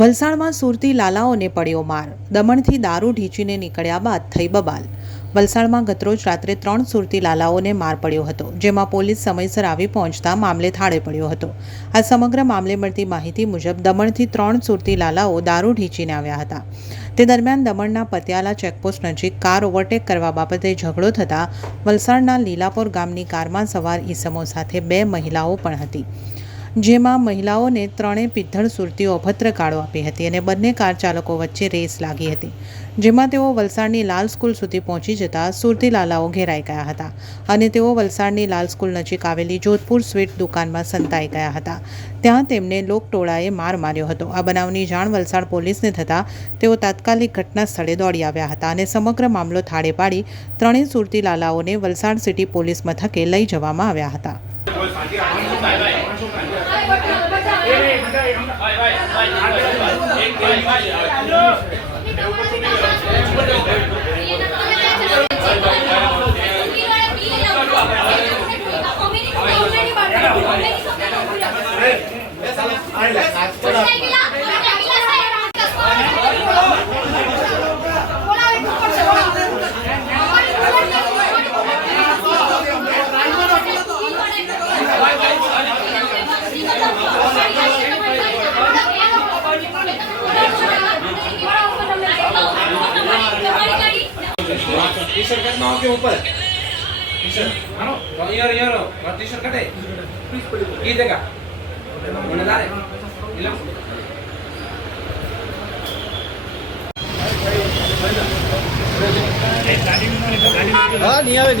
વલસાડમાં સુરતી લાલાઓને પડ્યો માર. દમણથી દારૂ ઢીંચીને નીકળ્યા બાદ થઈ બબાલ. વલસાડમાં ગતરોજ રાત્રે 3 સુરતી લાલાઓને માર પડ્યો હતો, જેમાં પોલીસ સમયસર આવી પહોંચતા મામલે થાળે પડ્યો હતો. આ સમગ્ર મામલે મળતી માહિતી મુજબ દમણથી 3 સુરતી લાલાઓ દારૂ ઢીંચીને આવ્યા હતા. તે દરમિયાન દમણના પતિયાલા ચેકપોસ્ટ નજીક કાર ઓવરટેક કરવા બાબતે ઝઘડો થતાં વલસાડના લીલાપોર ગામની કારમાં સવાર ઈસમો સાથે 2 મહિલાઓ પણ હતી, જેમાં મહિલાઓને 3 પિદ્ધળ સુરતીઓ અભદ્ર ગાળો આપી હતી અને બંને કાર ચાલકો વચ્ચે રેસ લાગી હતી, જેમાં તેઓ વલસાડની લાલ સ્કૂલ સુધી પહોંચી જતા સુરતી લાલાઓ ઘેરાઈ ગયા હતા અને તેઓ વલસાડની લાલ સ્કૂલ નજીક આવેલી જોધપુર સ્વીટ દુકાનમાં સંતાઈ ગયા હતા. ત્યાં તેમને લોકટોળાએ માર માર્યો હતો. આ બનાવની જાણ વલસાડ પોલીસને થતાં તેઓ તાત્કાલિક ઘટના સ્થળે દોડી આવ્યા હતા અને સમગ્ર મામલો થાળે પાડી 3 સુરતી લાલાઓને વલસાડ સિટી પોલીસ મથકે લઈ જવામાં આવ્યા હતા. टी-शर्ट कटना हो के ऊपर टी-शर्ट मानो तो यार और टी-शर्ट कटे ये देगा बोले ला रे ला हाँ नहीं आवे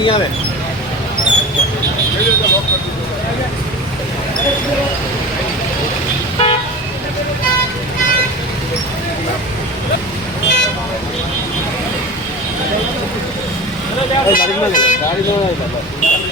गाड़ी में